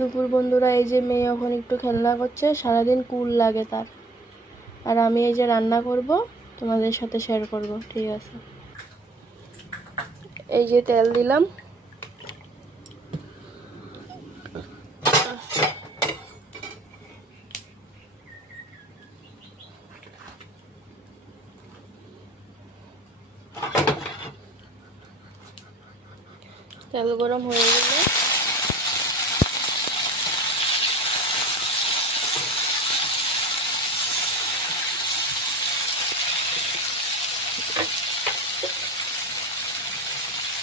দুপুর বন্ধুরা, এই যে মেয়ে এখন একটু খেলনা করছে, সারাদিন কুল লাগে তার। আর আমি এই যে রান্না করব, তোমাদের সাথে শেয়ার করব, ঠিক আছে। এই যে তেল দিলাম, তেল গরম হয়ে গেলে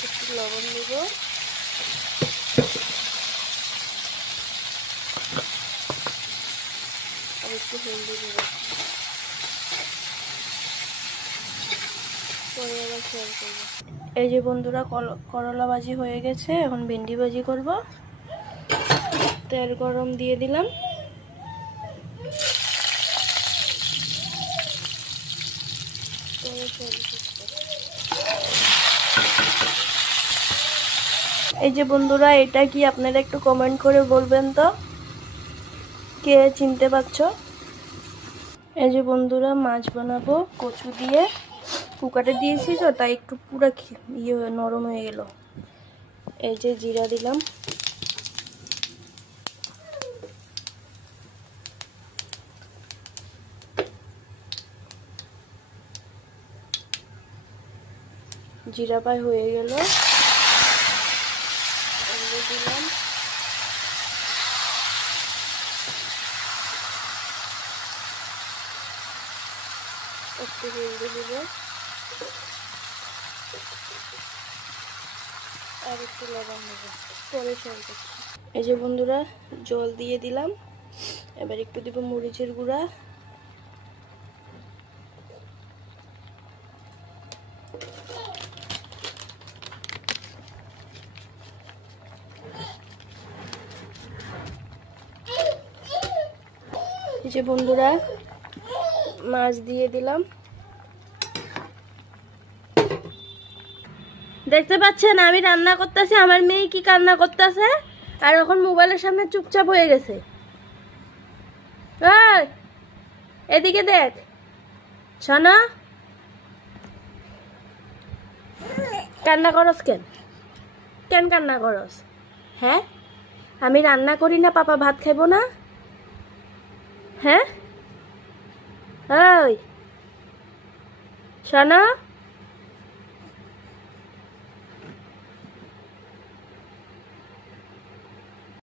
একটু লবণ দেব, আর একটু হলদি দেব, পরে আবার শেয়ার করবো। এই যে বন্ধুরা, করলা ভাজি হয়ে গেছে, এখন ভেন্ডি ভাজি করব। তেল গরম দিয়ে দিলাম, এই যে বন্ধুরা, এটা কি আপনারা একটু কমেন্ট করে বলবেন তো, কে চিনতে পারছো? এই যে বন্ধুরা, মাছ বানাবো কচু দিয়ে, কুকারে দিয়েছি তো তাই একটু পুরো নরম হয়ে গেল। এই যে জিরা দিলাম, জিরা পাই হয়ে গেল, দিলাম একটু হলদি দিব, আর একটু লবণ দেব, পরে শেয়ার করছি। এই যে বন্ধুরা, জল দিয়ে দিলাম, এবার একটু দিব মরিচের গুঁড়া, এই যে বন্ধুরা, মাছ দিয়ে দিলাম। দেখতে পাচ্ছেন আমি রান্না করতেছি, আমার মেয়ে কি কান্না করতেছে, আর এখন মোবাইলের সামনে চুপচাপ হয়ে গেছে। এদিকে দেখ শোনা, কান্না করস কেন? কেন কান্না করস? হ্যাঁ, আমি রান্না করি না, পাপা ভাত খাইব না? হ্যাঁ, ওই শোনা।